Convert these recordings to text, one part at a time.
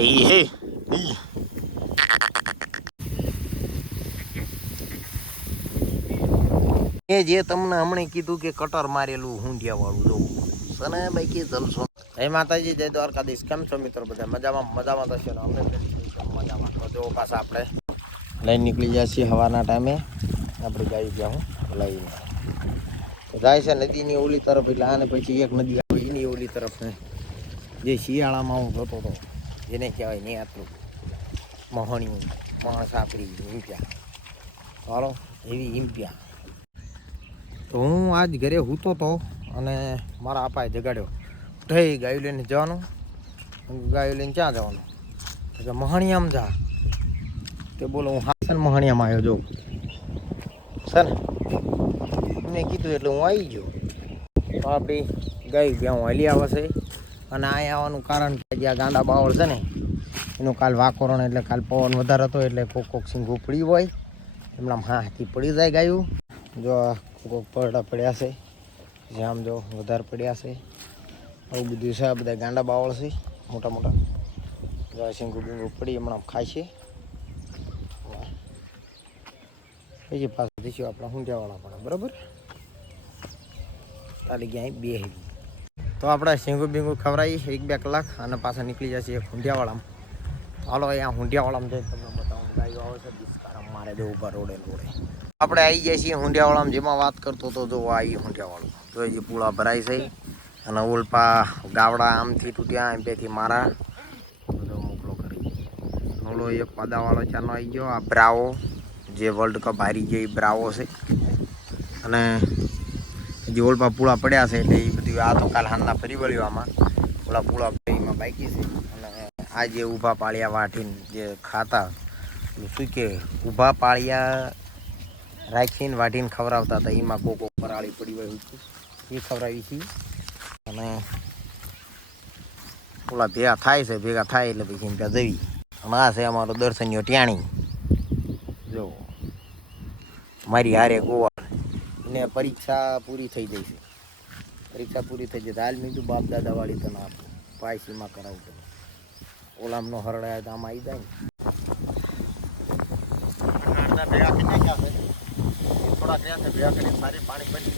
Hey, એ જે તમને હમણે કીધું કે કટર મારેલું હુંડિયા વાળું જોવું સને ભાઈ કે જલસો. હે માતાજી, જય દ્વારકાધીશ. કેમ છો મિત્રો? બધા મજામાં થશે ને? અમે મજામાં. તો જો પાછા આપણે લઈને નીકળી જાય છીએ હવાના ટાઈમે. આપણે ગાઈ ગયા હું લઈને તો જાય છે નદીની ઓલી તરફ, એટલે આને પછી એક નદી આવે એની ઓલી તરફ ને જે શિયાળામાં હું જતો હતો જેને કહેવાય ને આટલું મહણિયું મહાસાપરી હિંપ્યા હાલો એવી હિંપ્યા. તો હું આજ ઘરે હૂતો હતો અને મારા આપાએ જગાડ્યો, ઉઠાઈ ગાયું લઈને જવાનું. ગાયું લઈને ક્યાં જવાનું? કે મહણિયામાં જા. તે બોલો હું હાસન મહણિયામાં આવ્યો જો સર મેં કીધું એટલે હું આવી ગયો. તો આપણી ગાયું ત્યાં હાલી આવે છે. અને અહીંયા આવવાનું કારણ કે જ્યાં ગાંડા બાવળ છે ને એનું કાલ વાકોરણ, એટલે કાલ પવન વધારે હતો એટલે કોક સિંગું પડી હોય એમના હાથી પડી જાય ગાયું. જો કોક પરડા પડ્યા છે, જ્યાં આમ જો વધારે પડ્યા છે. આવું બધું છે, આ બધા ગાંડા બાવળ છે મોટા મોટા. જો સિંગું બિંગું પડી હમણાં ખાય છે. બીજી પાછું દઈશું આપણા હુંડિયાવાળા પણ બરાબર તાલી ગયા બે હેવી. તો આપણે સિંગું બિંગું ખવડાવી 1-2 કલાક અને પાછા નીકળી જશે એક હુંડિયાવાળામાં. હાલો અહીંયા હુંડિયાવાળામાં જઈને તમને બતાવું ગાયો આવે છે બિસ્કારા મારે જો ઉભા રોડે આપણે આવી જાય છીએ હુંડિયાવાળામાં. જેમાં વાત કરતો હતો જો આવી હુંડિયાવાળું જો જે પૂળા ભરાય છે અને ઓલપા ગાવડા આમથી તૂટ્યા એમ પેથી મારા બધો મોકલો કરી. ઓલો એક પાદાવાળો ચાનો આવી ગયો. આ બ્રાવો જે વર્લ્ડ કપ હારી ગયો એ બ્રાવો છે. અને જે ઓલપા પૂળા પડ્યા છે એટલે એ બધું આ તો કાલ હાલના ફરી વળ્યો આમાં ઓલા પૂળા એમાં બાકી છે. અને આ જે ઊભા પાળિયા વાટીને જે ખાતા શું કે ઊભા પાળિયા રાખીને વાટીને ખવડાવતા હતા એમાં કોકો પરાળી પડી હોય એ ખવડાવી છીએ. અને ઓલા ભેગા થાય છે, ભેગા થાય એટલે પછી એમ ત્યાં જવી. અને આ છે અમારો દર્શનીય ટ્યાણી જો મારી હારે ગોવાળ. એને પરીક્ષા પૂરી થઈ જાય છે. પરીક્ષા પૂરી થઈ જાય હાલ મીઠું બાપ દાદા વાળી તને આપું પાયસીમાં કરાવતો ઓલામનો હરડાય તો આમાં આવી જાય ને ભેગા કરી નાખ્યા છે. થોડા થયા છે ભેગા કરીને સારી પાણી પડી.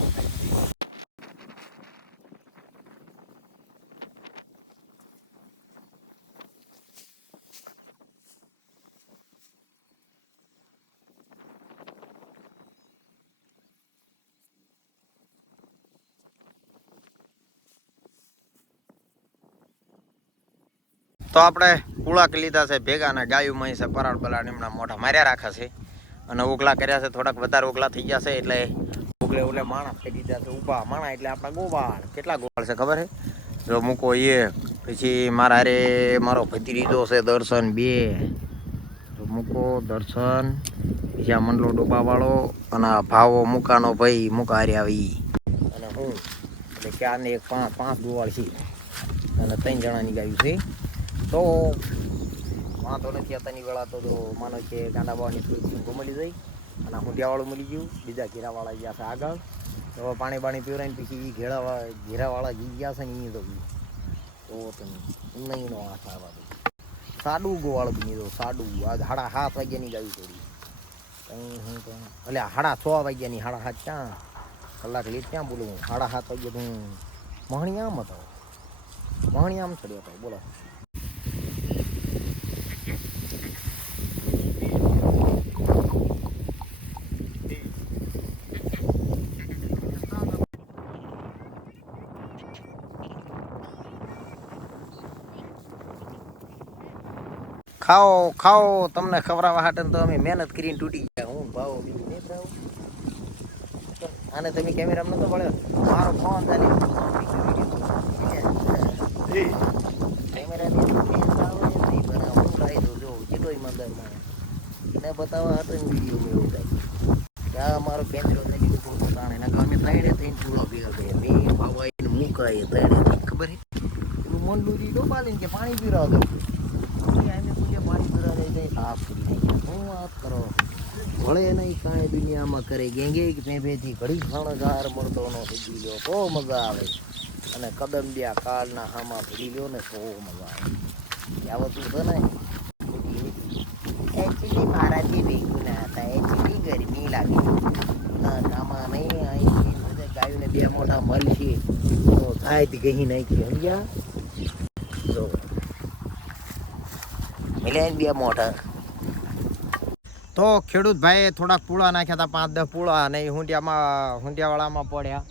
તો આપણે કુળાક લીધા છે ભેગા ને ગાયું છે પરાળ બલાડ એમના મોઢા માર્યા રાખે છે. અને ઓગલા કર્યા છે, થોડાક વધારે ઓગલા થઈ ગયા છે એટલે ઓગલે માણસ કરી દીધા છે ઊભા માણા. એટલે આપણા ગોવાળ કેટલા ગોવાળ છે ખબર છે? જો મૂકો એ પછી મારા હારે મારો ભત્રીજો છે દર્શન 2. તો મૂકો દર્શન પછી આ મંડલો ડોબાવાળો અને ભાવો મૂકાનો ભાઈ મૂકા હારે આવી અને હું એટલે ક્યારને એક 5 ગોવાળ છે અને 3 જણાની ગાયું છે. તો વાંધો નથી અત્યારની વેળા તો માનો કે ગાંડા બાવાની થોડી મળી જાય અને હુંડિયાવાળું મળી ગયું. બીજા ઘેરાવાળા ગયા છે આગળ. તો પાણી પીવરાઈને પછી ઘેરાવાળા ગયા છે ને એ તો તમે નહીં હાથ આવવા દો. સાડું ગોવાળ બની દો સાડું. આજ 7:30 વાગ્યાની ગાયું થોડી હું તો એટલે 6:30 વાગ્યાની 7:30 ક્યાં કલાક લેટ ક્યાં બોલું. 7:30 વાગ્યે હું મહણિયામ હતો, મહણિયામ ચડ્યો હતો બોલો. ખાઓ તમને ખવડાવવા હાટે તો અમે મહેનત કરીને તૂટી ગયા. હું ભાવ બીજું નહીં ભાવ આને તમે કેમેરામાં નતો પડ્યો મારો ફોન ચાલી કેમેરાની જો કેટલો ઈમાનદાર માણસ એને બતાવવા હાટે વિડીયો મેં એવું થાય ત્યાં અમારો કેમેરો થઈ ગયો પોતાને અમે 3 થઈને પૂરો ભેગા કર્યા. બે ભાવાઈને મૂકાય 3 ખબર હે પેલું મંડલું દીધો બાલીને કે પાણી પીરાવ દો પાણી પીરા જાય સાફ કરી નાખ્યા. હું વાત કરો ભળે નહીં કાંઈ દુનિયામાં કરે ગેંગે ભેથી ઘડી શણગાર મળતો નો થઈ ગયો તો મજા આવે. અને કદમ બ્યા કાળના હામાં ભરી લ્યો ને તો મજા આવે. આવો તું તો ને એકચ્યુઅલી મારાથી ભેગું ના હતા. એકચ્યુઅલી ગરમી લાગે આમાં નહીં. અહીં બધા ગાયોને બે મોટા મળશે તો થાય તે કહી નાખી સમજ્યા. જો મળ્યા ને બે મોટા. તો ખેડૂત ભાઈ થોડાક પૂળા નાખ્યા હતા, 5-10 પૂળા, અને હુંડિયાવાળામાં પડ્યા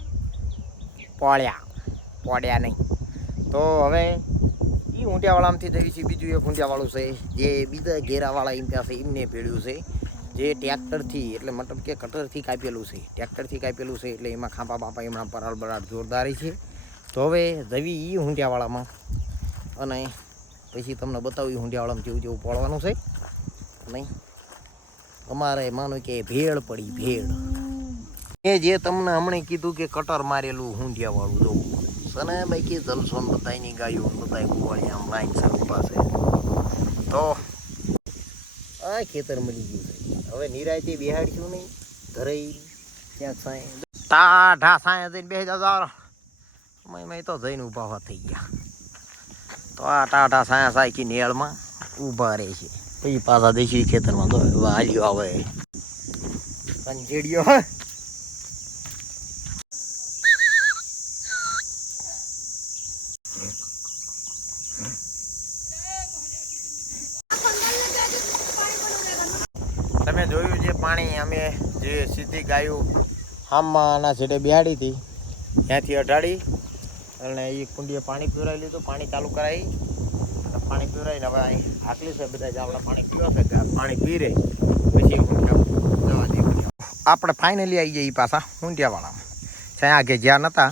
નહીં. તો હવે એ હુંડિયાવાળામાંથી જઈ છે. બીજું એક હુંડિયાવાળું છે જે બીજા ઘેરાવાળા એમ પાસે એમને ભેળ્યું છે, જે ટ્રેક્ટરથી એટલે મતલબ કે કટરથી કાપેલું છે. ટ્રેક્ટરથી કાપેલું છે એટલે એમાં ખાંપા બાપા એમના પરાળ બરાળ જોરદારી છે. તો હવે જવી એ હુંડિયાવાળામાં, અને પછી તમને બતાવું એ હુંડિયાવાળામાં જેવું જેવું પડવાનું છે. નહીં અમારે માનો કે ભેળ પડી ભેળ. એ જે તમને હમણાં કીધું કે કટર મારેલું હુંડિયાવાળું જોવું સને ભાઈ કે જલસોન બધાની ગાયો બધા ગોવાળી આમ લાઈન સારું પાસે. તો આ ખેતર મળી ગયું છે. હવે નિરાયતે બેહાડશું નહીં ઘરે ક્યાંક સાંય ટાઢા સાંય જઈને બેસી જાવ. મેં તો જઈને ઊભા હોવા થઈ ગયા. તો આ ટાઢા સાયા સાયકી નેળમાં ઊભા રહે છે. પછી પાછા દેશી ખેતરમાં તો હાલ્યો આવે કંજેડીઓ. તમે જોયું જે પાણી અમે જે સીધી ગાયું આમના છેડે બિહાડી હતી ત્યાંથી અઢાડી અને એ કુંડીએ પાણી પીવરાવી લીધું. પાણી ચાલુ કરાવી, પાણી પીવરાવીને હવે અહીં આટલી છે બધા જાવડા પાણી પીવા છે. પાણી પી રહે પછી જવા દે. આપણે ફાઇનલી આવી જઈએ પાછા હુંડિયાવાળામાં. ત્યાં આગે જ્યાં નહોતા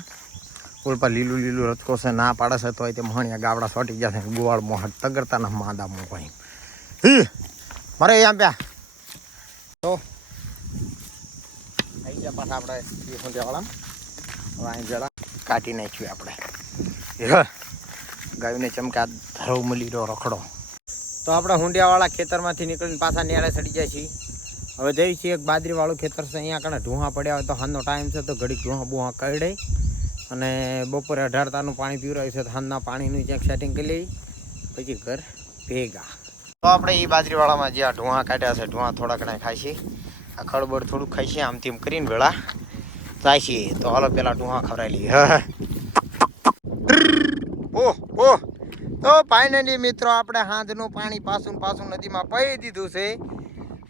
કોઈ પર લીલું લીલું રચકો છે, ના પાડે છે તો તે મહણિયા ગાવડા સોટી ગયા છે. ગોવાળ મોહટ તગડતા ના માંદા મોકળી મારે અહીંયા પ્યા. તો આવી ગયા પાછા આપણે હુંડિયાવાળામાં. હવે અહીં જરા કાઢી નાખ્યું આપણે. ગાયોને ચમકા ધરો મળી રહ્યો રખડો. તો આપણે હુંડિયાવાળા ખેતરમાંથી નીકળીને પાછા નેળે ચડી જાય છીએ. હવે જઈએ છીએ એક બાજરીવાળું ખેતર છે. અહીંયા કણે ઢૂંહા પડ્યા હોય તો હાલનો ટાઈમ છે તો ઘડીક ઢૂંહા બુહા કરડે અને બપોરે 18 પાણી પીવરાયું છે તો હાલના પાણીનું ક્યાંક સેટિંગ કરી લઈ પછી ઘર ભેગા. તો આપણે એ બાજરીવાળામાં જે આ ઢૂંહા કાઢ્યા છે, ઢૂંહા થોડા ઘણા ખાય છે. આ ખળબળ થોડુંક ખાય છે. આમ તેમ કરીને વેળા જાય છે. તો હાલો પેલા ઢૂંહા ખવડાવી લઈએ. ઓહ તો ફાઇનલી મિત્રો આપણે હાંજનું પાણી પાછું નદીમાં પી દીધું છે.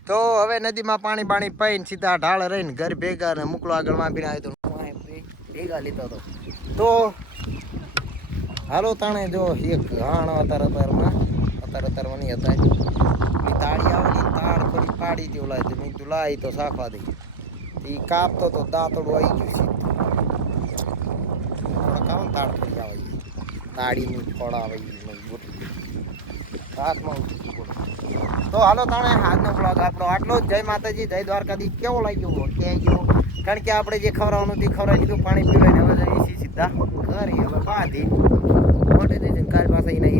તો હવે નદીમાં પાણી પીને સીધા ઢાળ રહીને ઘર ભેગા ને મોકલો આગળ વાપીને આવ્યો તો ભેગા લીધો હતો. તો હાલો તાણે જો એક હાણ અત્યારમાં નહીં હતા તાળી આવેલી તાળ થોડી પાડી દે ઓલા મેં કીધું લાવી તો સાફા દઈ. એ કાપતો તો દાંતડું આવી ગયું સીધું તાળ થોડી આવે તાળીની ફળ આવે હાથમાં. તો હાલો તાણે હાથનો બ્લોગ આપણો આટલો જ. જય માતાજી, જય દ્વારકાધીશ. કેવો લાગ્યો કહેજો. કારણ કે આપણે જે ખવડાવવાનું તે ખવડાવી લીધું, પાણી પીવાય. હવે જઈએ સીધા ઘરે. હવે બાંધી મોટે જઈને કાલ પાસે એના